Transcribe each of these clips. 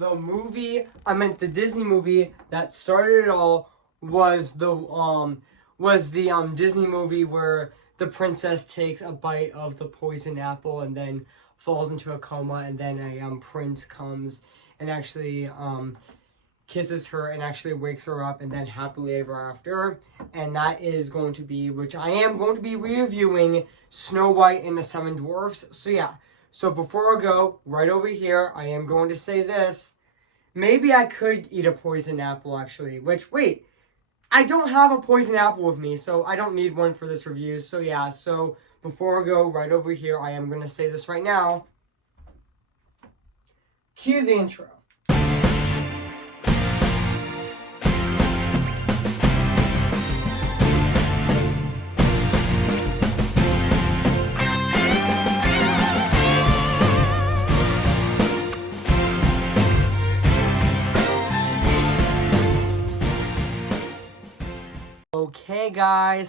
the movie, the Disney movie that started it all was the Disney movie where the princess takes a bite of the poison apple and then falls into a coma, and then a prince comes and actually kisses her and actually wakes her up, and then happily ever after. And that is going to be, which I am going to be reviewing, Snow White and the Seven Dwarfs. So yeah, so before I go, right over here, I am going to say this. Maybe I could eat a poison apple, actually. Which, wait, I don't have a poison apple with me, so I don't need one for this review. So yeah, so before I go, right over here, I am going to say this right now. Cue the intro. Okay guys,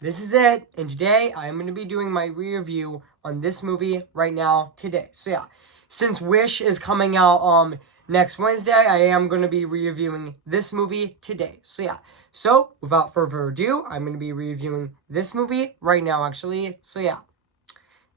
this is it, and today I am going to be doing my review on this movie right now, today. So yeah, since Wish is coming out next Wednesday, I am going to be reviewing this movie today. So yeah, so without further ado, I'm going to be reviewing this movie right now, actually. So yeah.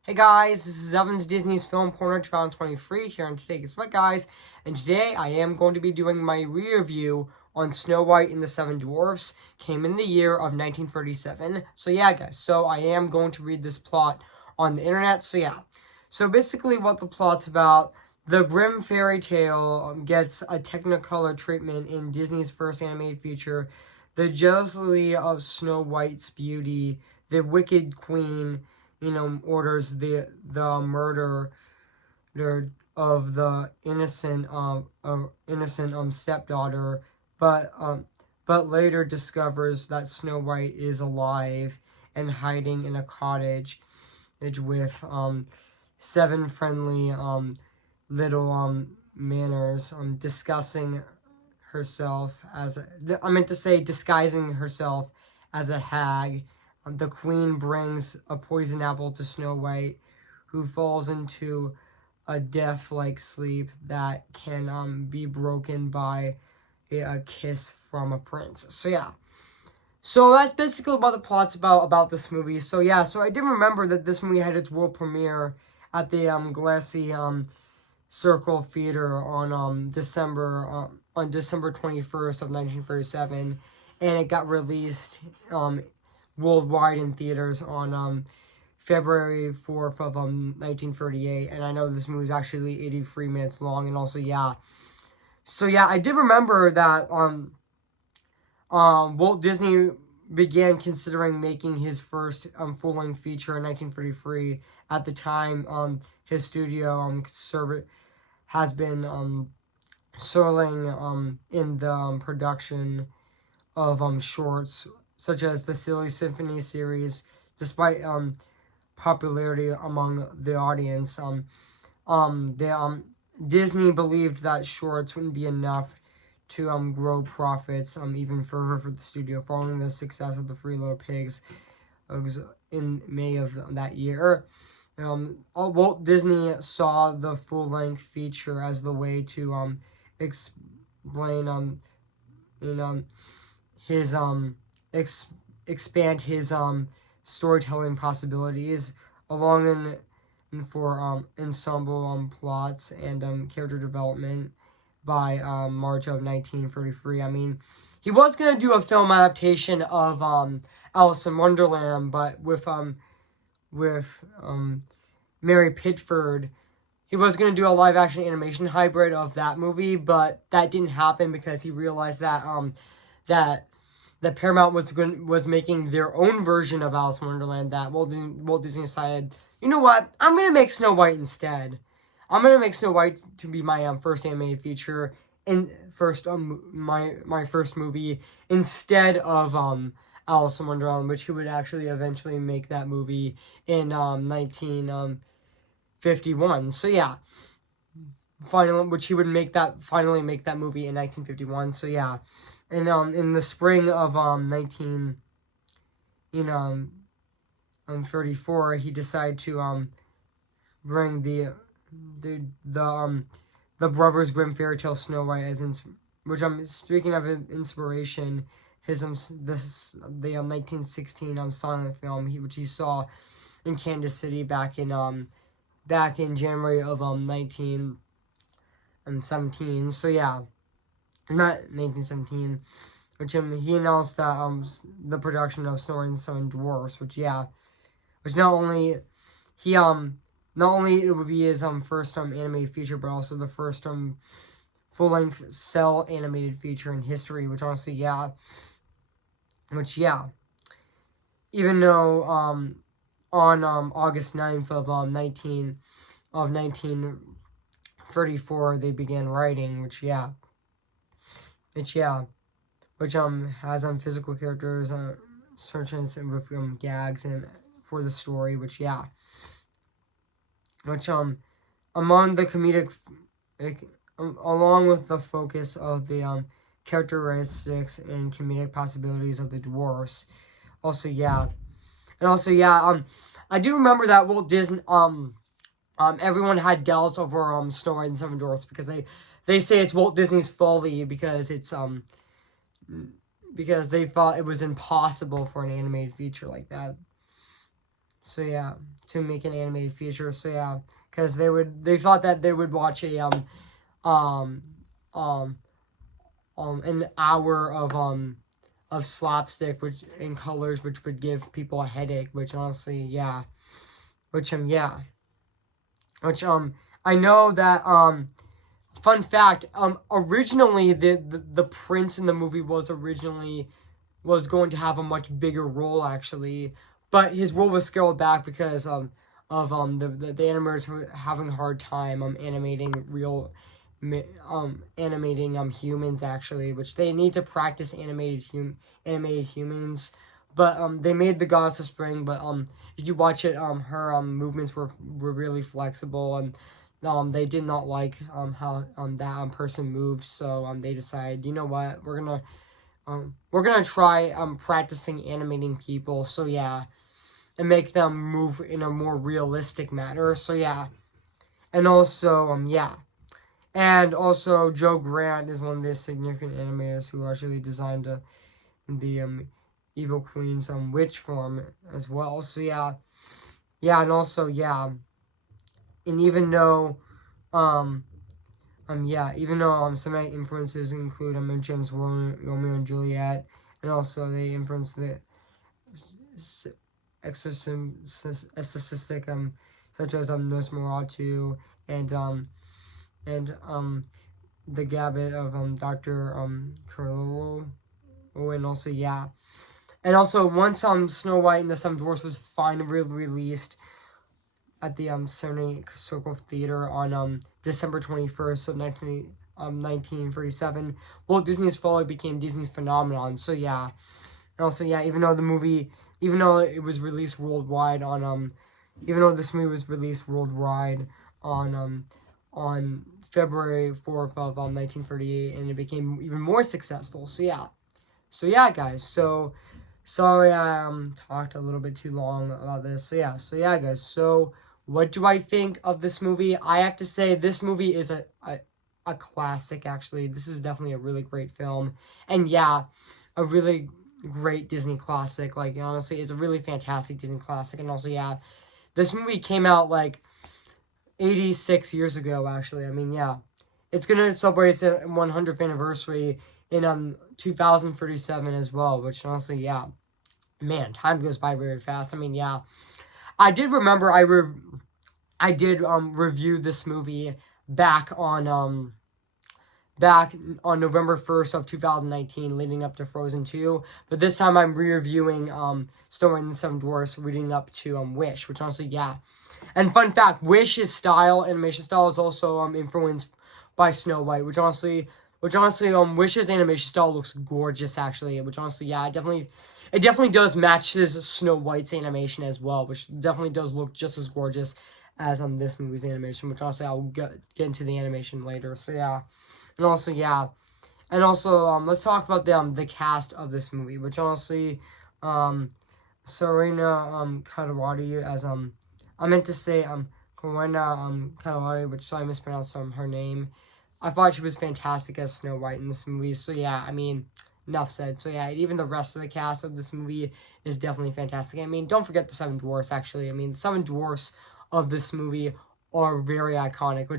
Hey guys, this is Evan's Disney's Film Corner 2023 here on Today's What Guys, and today I am going to be doing my review on Snow White and the Seven Dwarfs. Came in the year of 1937. So yeah guys, so I am going to read this plot on the internet. So yeah, so basically what the plot's about: the grim fairy tale gets a Technicolor treatment in Disney's first animated feature. The jealousy of Snow White's beauty, the wicked queen, orders the murder of the innocent stepdaughter, but later discovers that Snow White is alive and hiding in a cottage with seven friendly little manners, discussing herself as disguising herself as a hag. The queen brings a poison apple to Snow White, who falls into a death-like sleep that can be broken by a kiss from a prince. So yeah, so that's basically what the plot's about this movie. So yeah, so I did remember that this movie had its world premiere at the Glassy Circle Theater on December 21st of 1937, and it got released worldwide in theaters on February 4th of 1938, and I know this movie is actually 83 minutes long, and also yeah. So yeah, I did remember that Walt Disney began considering making his first full-length feature in 1933. At the time, his studio has been sorting in the production of shorts such as the Silly Symphony series. Despite popularity among the audience, Disney believed that shorts wouldn't be enough to grow profits even further for the studio, following the success of the Three Little Pigs in May of that year. Walt Disney saw the full-length feature as the way to explain his expand his storytelling possibilities, along for ensemble plots and character development by March of 1933. I mean, he was gonna do a film adaptation of Alice in Wonderland, but with Mary Pickford. He was going to do a live-action animation hybrid of that movie, but that didn't happen because he realized that that Paramount was making their own version of Alice in Wonderland. That Walt Disney decided, you know what, I'm going to make Snow White instead. I'm going to make Snow White to be my first animated feature, and my first movie, instead of Alice in Wonderland, which he would actually eventually make that movie in 1951. So yeah, which he would finally make that movie in 1951. So yeah, and in the spring of 1934, he decided to bring the the Brothers Grimm fairy tale Snow White as which I'm speaking of inspiration. His the 1916 silent film which he saw in Kansas City back in January of 1917. So yeah, not 1917. Which he announced that the production of Snow White and the Seven Dwarfs, which not only it would be his first animated feature, but also the first full-length cell animated feature in history, which honestly even though on August 9th of 1934 they began writing, which has physical characters, searches and with gags and for the story, which among the comedic, along with the focus of the characteristics and comedic possibilities of the dwarfs, I do remember that Walt Disney everyone had doubts over Snow White and the Seven Dwarfs because they say it's Walt Disney's folly because it's because they thought it was impossible for an animated feature like that. So to make an animated feature. So because they thought that they would watch a an hour of slapstick which in colors which would give people a headache, which honestly which I know that fun fact, originally the prince in the movie was going to have a much bigger role actually, but his role was scaled back because of the animators were having a hard time animating humans actually, which they need to practice animated humans. But they made the Goddess of Spring, but if you watch it, her movements were really flexible, and they did not like how that person moved, so they decided, you know what, we're gonna try practicing animating people, so and make them move in a more realistic manner. So and also and also Joe Grant is one of the significant animators who actually designed the Evil Queen's witch form as well. So and also and even though some influences include James Romeo and Juliet, and also they influenced the exorcistic such as Nosferatu and the Gambit of Dr. Carlo, and also and also once Snow White and the Seven Dwarfs was finally released at the Cerny Circle Theater on December 21st of 1937, Walt Disney's Folly became Disney's phenomenon. So and also even though it was released worldwide on even though this movie was released worldwide on February 4th of 1938, and it became even more successful. So guys. So sorry I talked a little bit too long about this. So guys. So what do I think of this movie? I have to say this movie is a classic. Actually, this is definitely a really great film, and a really great Disney classic. Like honestly, it's a really fantastic Disney classic, and also this movie came out like 86 years ago. Actually, I mean it's gonna celebrate its 100th anniversary in 2037 as well. Which honestly, man, time goes by very fast. I mean I did remember I did review this movie back on November 1st of 2019, leading up to Frozen 2. But this time I'm re-reviewing Snow White and the Seven Dwarfs, leading up to Wish, which honestly And fun fact, Wish's animation style is also influenced by Snow White, which honestly Wish's animation style looks gorgeous actually, which honestly it definitely does match this Snow White's animation as well, which definitely does look just as gorgeous as this movie's animation, which also I'll get into the animation later. So and also let's talk about the cast of this movie, which honestly Serena Kadawati as I meant to say Corina Kadawati, which I mispronounced her name, I thought she was fantastic as Snow White in this movie. So yeah, I mean, enough said. So yeah, even the rest of the cast of this movie is definitely fantastic. I mean, don't forget the Seven Dwarfs, actually. I mean, the Seven Dwarfs of this movie are very iconic.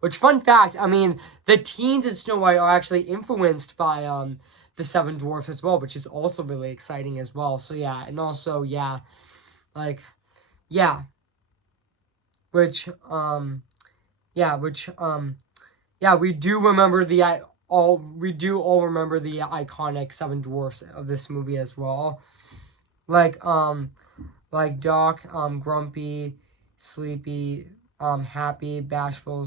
Which fun fact, I mean, the teens in Snow White are actually influenced by the Seven Dwarfs as well, which is also really exciting as well. So yeah, and also yeah, like yeah, which yeah, we do remember we do all remember the iconic Seven Dwarfs of this movie as well. Like Doc, Grumpy, Sleepy, Happy, Bashful,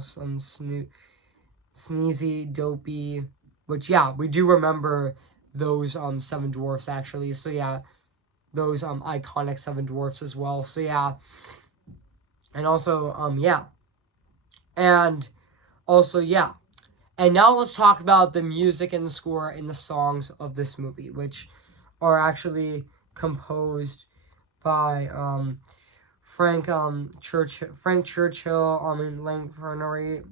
Sneezy, Dopey. Which yeah, we do remember those Seven Dwarfs actually. So yeah, those iconic Seven Dwarfs as well. So yeah. And also yeah. And also yeah. And now let's talk about the music and the score and the songs of this movie, which are actually composed by Frank Churchill, and Langford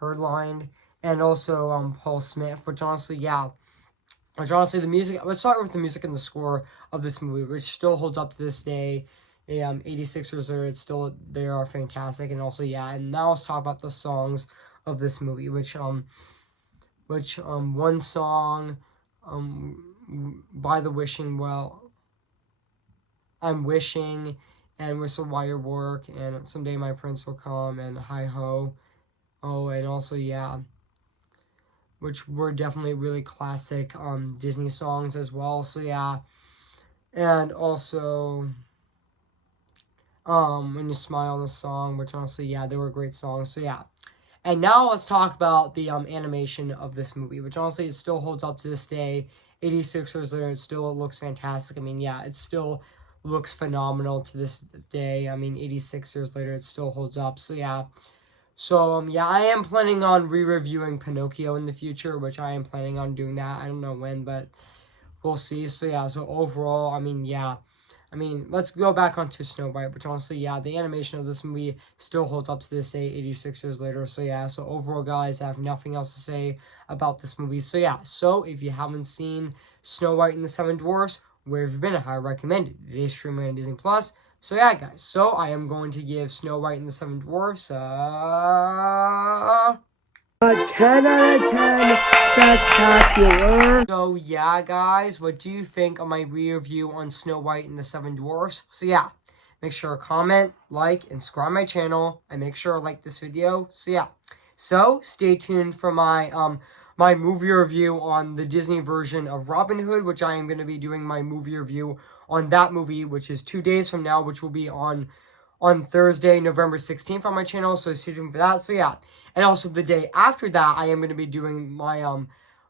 Herdline, and also Paul Smith. Which honestly, the music. Let's start with the music and the score of this movie, which still holds up to this day. 86ers they are fantastic, and also yeah. And now let's talk about the songs of this movie, which one song by the Wishing Well, I'm Wishing, and Whistle While You Work, and Someday My Prince Will Come, and Hi Ho. Oh, and also yeah, which were definitely really classic Disney songs as well. So yeah, and also When You Smile on the song, which honestly yeah, they were great songs. So yeah. And now let's talk about the animation of this movie, which honestly it still holds up to this day. 86 years later, it still looks fantastic. I mean, yeah, it still looks phenomenal to this day. I mean, 86 years later, it still holds up. So yeah. So yeah, I am planning on re-reviewing Pinocchio in the future, which I am planning on doing that. I don't know when, but we'll see. So yeah, so overall, I mean, yeah. I mean, let's go back onto Snow White, which honestly, yeah, the animation of this movie still holds up to this day, 86 years later. So yeah, so overall, guys, I have nothing else to say about this movie. So yeah, so if you haven't seen Snow White and the Seven Dwarfs, where have you been? I highly recommend it. It is streaming on Disney Plus. So yeah, guys, so I am going to give Snow White and the Seven Dwarfs a 10 out of 10 spectacular. So yeah, guys, what do you think of my re-review on Snow White and the Seven Dwarfs? So yeah, make sure to comment, like, and subscribe my channel, and make sure to like this video. So yeah, so stay tuned for my my movie review on the Disney version of Robin Hood, which I am going to be doing my movie review on that movie, which is 2 days from now, which will be on Thursday, November 16th on my channel, so stay tuned for that. So yeah, and also the day after that, I am going to be doing my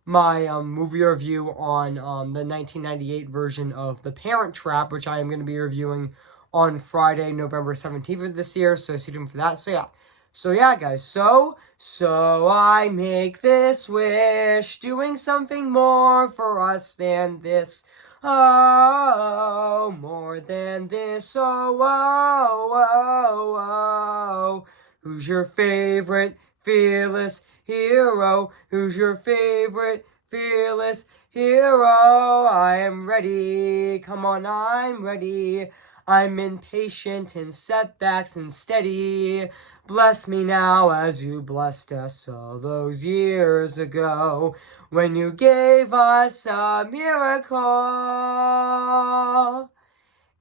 movie review on the 1998 version of The Parent Trap, which I am going to be reviewing on Friday, November 17th of this year, so stay tuned for that. So yeah, guys, so I make this wish, doing something more for us than this. Oh, more than this. Oh, oh, oh, oh. Who's your favorite fearless hero? Who's your favorite fearless hero? I am ready. Come on, I'm ready. I'm impatient in setbacks and steady. Bless me now as you blessed us all those years ago, when you gave us a miracle.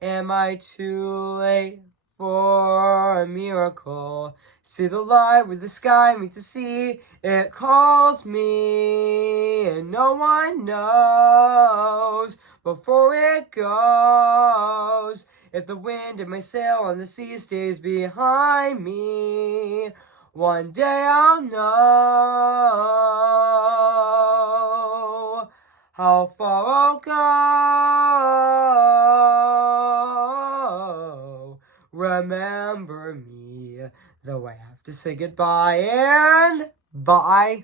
Am I too late for a miracle? See the light where the sky meets the sea. It calls me, and no one knows before it goes. If the wind in my sail on the sea stays behind me, one day I'll know how far I'll go. Remember me, though I have to say goodbye, and bye.